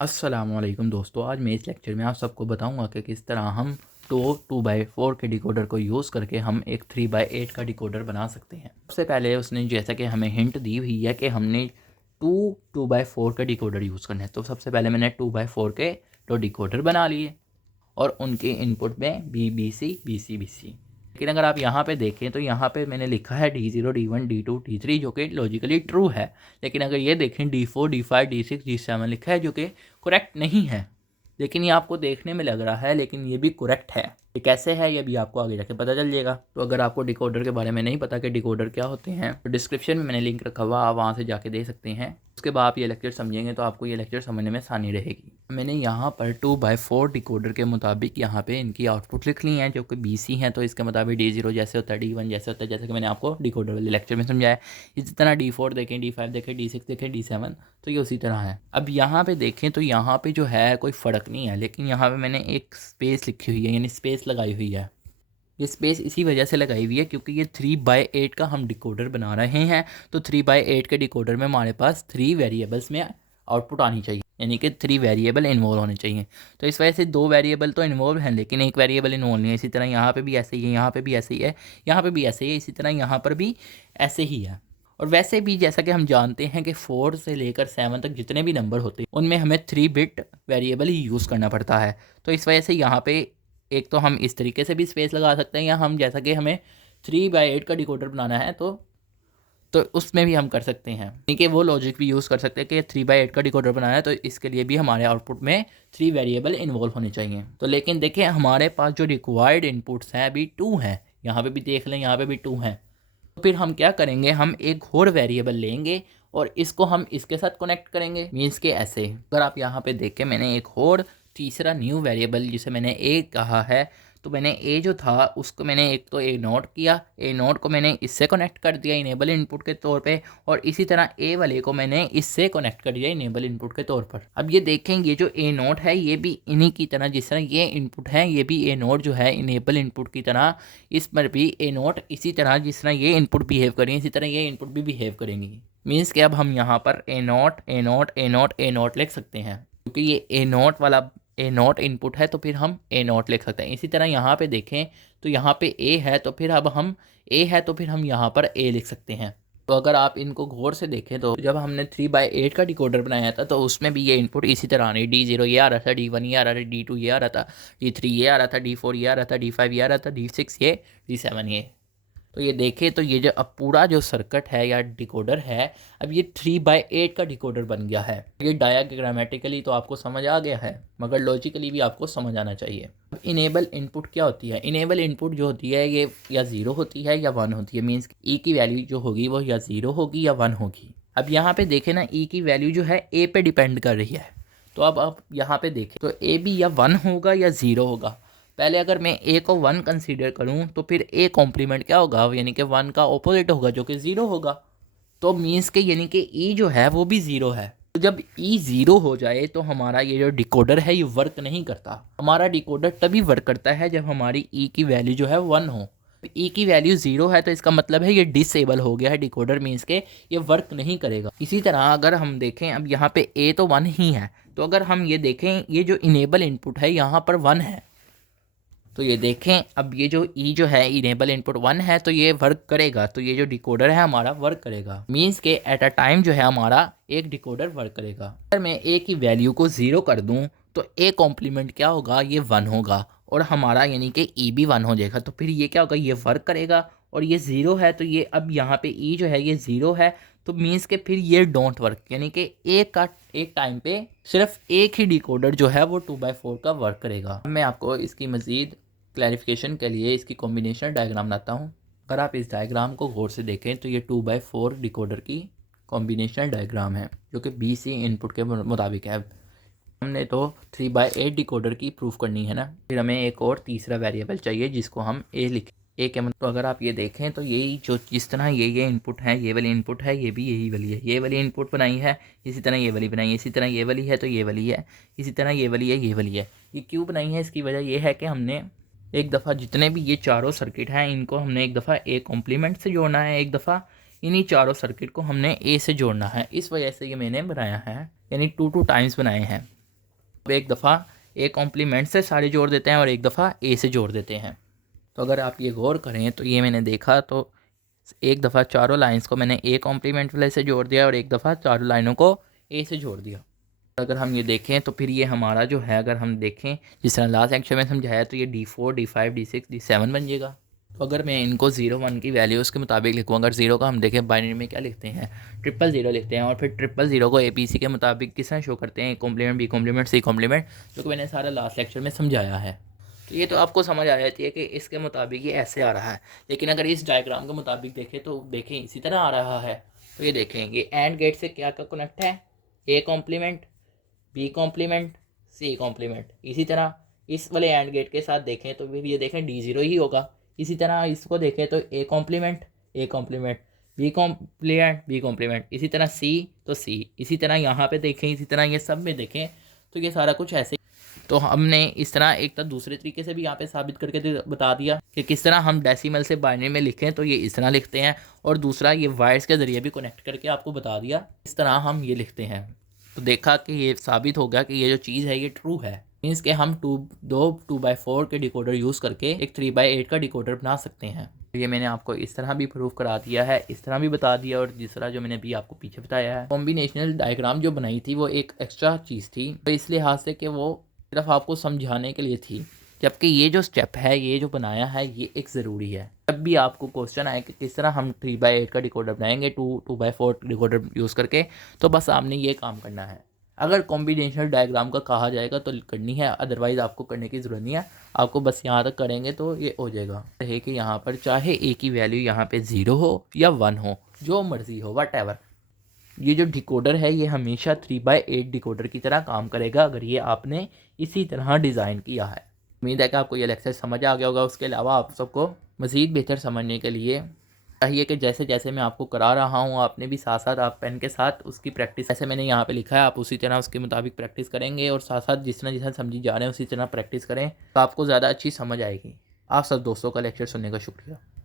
अस्सलामुअलैकुम दोस्तों, आज मैं इस लेक्चर में आप सबको बताऊंगा कि किस तरह हम 2x4 के डिकोडर को यूज़ करके हम एक 3x8 का डिकोडर बना सकते हैं। सबसे पहले उसने जैसा कि हमें हिंट दी हुई है कि हमने 2x4 का डिकोडर यूज़ करना है, तो सबसे पहले मैंने 2x4 के दो डिकोडर बना लिए और उनके इनपुट में BBC BC BC। लेकिन अगर आप यहाँ पे देखें तो यहाँ पे मैंने लिखा है D0 D1 D2 D3 जो कि लॉजिकली ट्रू है, लेकिन अगर ये देखें D4 D5 D6 D7 लिखा है जो कि करेक्ट नहीं है। लेकिन ये आपको देखने में लग रहा है, लेकिन ये भी करेक्ट है। ये कैसे है ये भी आपको आगे जाके पता चल जाएगा। तो अगर आपको डिकोडर के बारे में नहीं पता कि डिकोडर क्या होते हैं तो डिस्क्रिप्शन में मैंने लिंक रखा हुआ, आप वहाँ से जाके देख सकते हैं। उसके बाद आप ये लेक्चर समझेंगे तो आपको ये लेक्चर समझने में आसानी रहेगी। मैंने यहाँ पर 2x4 डिकोडर के मुताबिक यहाँ पे इनकी आउटपुट लिख ली है जो कि BC हैं, तो इसके मुताबिक D0 जैसे होता है, D1 जैसे होता है, जैसे कि मैंने आपको डिकोडर वाले लेक्चर में समझाया। इसी तरह D4 देखें, D5 देखें, D6 देखें, D7, तो ये उसी तरह है। अब यहाँ पे देखें तो यहाँ पे जो है कोई फ़र्क नहीं है, लेकिन यहाँ पे मैंने एक स्पेस लिखी हुई है, यानी स्पेस लगाई हुई है। ये स्पेस इसी वजह से लगाई हुई है क्योंकि ये 3x8 का हम डिकोडर बना रहे हैं। तो 3x8 के डिकोडर में हमारे पास 3 वेरिएबल्स में आउटपुट आनी चाहिए, यानी कि 3 वेरिएबल इन्वॉल्व होने चाहिए। तो इस वजह से 2 वेरिएबल तो इन्वॉल्व हैं लेकिन एक वेरिएबल इन्वॉल्व नहीं है। इसी तरह यहाँ पे भी ऐसे ही है, यहाँ पे भी ऐसे ही है, यहाँ पे भी ऐसे ही है, इसी तरह यहाँ पर भी ऐसे ही है। और वैसे भी जैसा कि हम जानते हैं कि 4 से लेकर 7 तक जितने भी नंबर होते हैं उनमें हमें 3 बिट वेरिएबल ही यूज़ करना पड़ता है। तो इस वजह से यहाँ पे एक तो हम इस तरीके से भी स्पेस लगा सकते हैं, या हम जैसा कि हमें 3x8 का डिकोडर बनाना है तो उसमें भी हम कर सकते हैं, यानी कि वो लॉजिक भी यूज़ कर सकते हैं कि 3x8 का डिकोडर बनाना है तो इसके लिए भी हमारे आउटपुट में 3 वेरिएबल इन्वॉल्व होने चाहिए। तो लेकिन देखें हमारे पास जो रिक्वायर्ड इनपुट्स हैं अभी 2 हैं, यहाँ पे भी देख लें, यहाँ पे भी 2 हैं। तो फिर हम क्या करेंगे, हम एक और वेरिएबल लेंगे और इसको हम इसके साथ कनेक्ट करेंगे। मीन्स के ऐसे, अगर आप यहाँ पे देखें मैंने एक और तीसरा न्यू वेरिएबल जिसे मैंने ए कहा है, तो मैंने ए जो था उसको मैंने एक तो ए नोट किया, ए नोट को मैंने इससे कनेक्ट कर दिया इनेबल इनपुट के तौर पे, और इसी तरह ए वाले को मैंने इससे कनेक्ट कर दिया इनेबल इनपुट के तौर पर। अब ये देखेंगे जो ए नोट है ये भी इन्हीं की तरह, जिस तरह ये इनपुट है ये भी ए नोट जो है इनेबल इनपुट की तरह, इस पर भी ए नोट इसी तरह जिस तरह ये इनपुट बिहेव करेंगे इसी तरह ये इनपुट भी बिहेव करेंगी। मीन्स कि अब हम यहाँ पर ए नोट ए नोट ए नोट ए नोट लिख सकते हैं क्योंकि ये ए नोट वाला ए नोट इनपुट है, तो फिर हम ए नोट लिख सकते हैं। इसी तरह यहाँ पे देखें तो यहाँ पे ए है, तो फिर अब हम ए है तो फिर हम यहाँ पर ए लिख सकते हैं। तो अगर आप इनको गौर से देखें तो जब हमने 3x8 का डिकोडर बनाया था तो उसमें भी ये इनपुट इसी तरह आ रही, D0 ये आ रहा था, D1 ये आ रहा था, D2 ये आ रहा था, D3 ये आ रहा था, D4 ये आ रहा था, D5 ये आ रहा था, D6 ये, D7 ये। तो ये देखें तो ये जो अब पूरा जो सर्किट है या डिकोडर है अब ये 3x8 का डिकोडर बन गया है। ये डायग्रामेटिकली तो आपको समझ आ गया है, मगर लॉजिकली भी आपको समझ आना चाहिए। अब इनेबल इनपुट क्या होती है? इनेबल इनपुट जो होती है ये या 0 होती है या 1 होती है। मीन्स ई की वैल्यू जो होगी वो या 0 होगी या 1 होगी। अब यहाँ पे देखें ना, ई की वैल्यू जो है ए पे डिपेंड कर रही है। तो अब आप यहाँ पे देखें तो ए भी या 1 होगा या 0 होगा। पहले अगर मैं ए को 1 कंसीडर करूं तो फिर ए कॉम्प्लीमेंट क्या होगा, यानी कि 1 का ऑपोजिट होगा जो कि 0 होगा। तो मीन्स के यानी कि ई जो है वो भी 0 है। तो जब ई 0 हो जाए तो हमारा ये जो डिकोडर है ये वर्क नहीं करता। हमारा डिकोडर तभी वर्क करता है जब हमारी ई की वैल्यू जो है 1 हो। ई की वैल्यू 0 है तो इसका मतलब है ये डिसेबल हो गया है डिकोडर, मीन्स के ये वर्क नहीं करेगा। इसी तरह अगर हम देखें अब यहाँ पे ए तो 1 ही है, तो अगर हम ये देखें ये जो इनेबल इनपुट है यहाँ पर 1 है, तो ये देखें अब ये जो ई जो है इनेबल इनपुट 1 है तो ये वर्क करेगा। तो ये जो डिकोडर है हमारा वर्क करेगा। मीन्स के एट अ टाइम जो है हमारा एक डिकोडर वर्क करेगा। अगर मैं ए की वैल्यू को 0 कर दूं तो ए कॉम्प्लीमेंट क्या होगा, ये 1 होगा और हमारा यानी कि ई भी 1 हो जाएगा। तो फिर ये क्या होगा, ये वर्क करेगा। और ये 0 है तो ये अब यहाँ पे ई जो है ये 0 है, तो मीन्स के फिर ये डोंट वर्क, यानी कि एक टाइम पे सिर्फ एक ही डिकोडर जो है वो 2x4 का वर्क करेगा। मैं आपको इसकी मज़ीद क्लैरिफिकेशन के लिए इसकी कॉम्बिनेशन डायग्राम बनाता हूँ। अगर आप इस डायग्राम को गौर से देखें तो ये 2x4 डिकोडर की कॉम्बिनेशन डायग्राम है जो कि BC इनपुट के मुताबिक है। हमने तो 3x8 डिकोडर की प्रूफ करनी है ना, फिर हमें एक और तीसरा वेरिएबल चाहिए जिसको हम ए लिखें। ए के मतलब, तो अगर आप ये देखें तो यही जो जिस तरह ये इनपुट है, ये वाली इनपुट है, ये भी यही वाली है, ये वाली इनपुट बनाई है, इसी तरह ये वाली बनाई है, इसी तरह ये वाली है तो ये वाली है, इसी तरह ये वाली है, ये वाली है। ये क्यों बनाई है, इसकी वजह यह है कि हमने एक दफ़ा जितने भी ये चारों सर्किट हैं इनको हमने एक दफ़ा ए कॉम्प्लीमेंट से जोड़ना है, एक दफ़ा इन्हीं चारों सर्किट को हमने ए से जोड़ना है। इस वजह से ये मैंने बनाया है, यानी 2 टाइम्स बनाए हैं। एक दफ़ा ए कॉम्प्लीमेंट से सारे जोड़ देते हैं और एक दफ़ा ए से जोड़ देते हैं। तो अगर आप ये गौर करें तो ये मैंने देखा तो एक दफ़ा चारों लाइंस को मैंने ए कॉम्प्लीमेंट वाले से जोड़ दिया और एक दफ़ा चारों लाइनों को ए से जोड़ दिया। अगर हम ये देखें तो फिर ये हमारा जो है, अगर हम देखें जिस तरह लास्ट लेक्चर में समझाया, तो ये D4 D5 D6 D7 बन जाएगा। तो अगर मैं इनको 0 1 की वैल्यूज़ के मुताबिक लिखूँ, अगर 0 का हम देखें बाइनरी में क्या लिखते हैं, 000 लिखते हैं और फिर 000 को APC के मुताबिक किस तरह शो करते हैं, A complement B complement C complement, जो कि मैंने सारा लास्ट लेक्चर में समझाया है। तो ये तो आपको समझ आ जाती है कि इसके मुताबिक ये ऐसे आ रहा है। लेकिन अगर इस डायग्राम के मुताबिक देखें तो देखें इसी तरह आ रहा है। तो ये देखें ये एंड गेट से क्या क्या कनेक्ट है, A complement B complement C complement. इसी तरह इस वाले एंड गेट के साथ देखें तो फिर ये देखें D0 ही होगा। इसी तरह इसको देखें तो ए कॉम्प्लीमेंट बी कॉम्प्लीमेंट, इसी तरह सी तो सी, इसी तरह यहाँ पे देखें, इसी तरह ये सब में देखें तो ये सारा कुछ ऐसे। तो हमने इस तरह एक तो दूसरे तरीके से भी यहाँ पे साबित करके बता दिया कि किस तरह हम डेसिमल से बाइनरी में लिखें तो ये इस तरह लिखते हैं, और दूसरा ये वायर्स के ज़रिए भी कनेक्ट करके आपको बता दिया इस तरह हम ये लिखते हैं। तो देखा कि ये साबित हो गया कि ये जो चीज़ है ये ट्रू है। मीन्स कि हम 2x4 के डिकोडर यूज़ करके एक 3x8 का डिकोडर बना सकते हैं। ये मैंने आपको इस तरह भी प्रूफ करा दिया है, इस तरह भी बता दिया, और दूसरा जो मैंने अभी आपको पीछे बताया है कॉम्बिनेशनल डायग्राम जो बनाई थी वो एक एक्स्ट्रा चीज़ थी, तो इस लिहाज से कि वो सिर्फ आपको समझाने के लिए थी, जबकि ये जो स्टेप है, ये जो बनाया है, ये एक ज़रूरी है। जब भी आपको क्वेश्चन आए कि किस तरह हम 3x8 का डिकोडर बनाएंगे 2x4 डिकोडर यूज़ करके, तो बस आपने ये काम करना है। अगर कॉम्बिनेशनल डायग्राम का कहा जाएगा तो करनी है, अदरवाइज़ आपको करने की ज़रूरत नहीं है। आपको बस यहाँ तक करेंगे तो ये हो जाएगा। है कि यहाँ पर चाहे ए की वैल्यू यहाँ पे 0 हो या 1 हो, जो मर्ज़ी हो, वट ये जो डिकोडर है ये हमेशा 3x8 डिकोडर की तरह काम करेगा अगर ये आपने इसी तरह डिज़ाइन किया है। उम्मीद है कि आपको ये लेक्चर समझ आ गया होगा। उसके अलावा आप सबको मज़ीद बेहतर समझने के लिए चाहिए कि जैसे जैसे मैं आपको करा रहा हूँ आपने भी साथ साथ आप पेन के साथ उसकी प्रैक्टिस, जैसे मैंने यहाँ पे लिखा है आप उसी तरह उसके मुताबिक प्रैक्टिस करेंगे, और साथ साथ जिस तरह समझी जा रहे हैं उसी तरह प्रैक्टिस करें तो आपको ज़्यादा अच्छी समझ आएगी। आप सब दोस्तों का लेक्चर सुनने का शुक्रिया।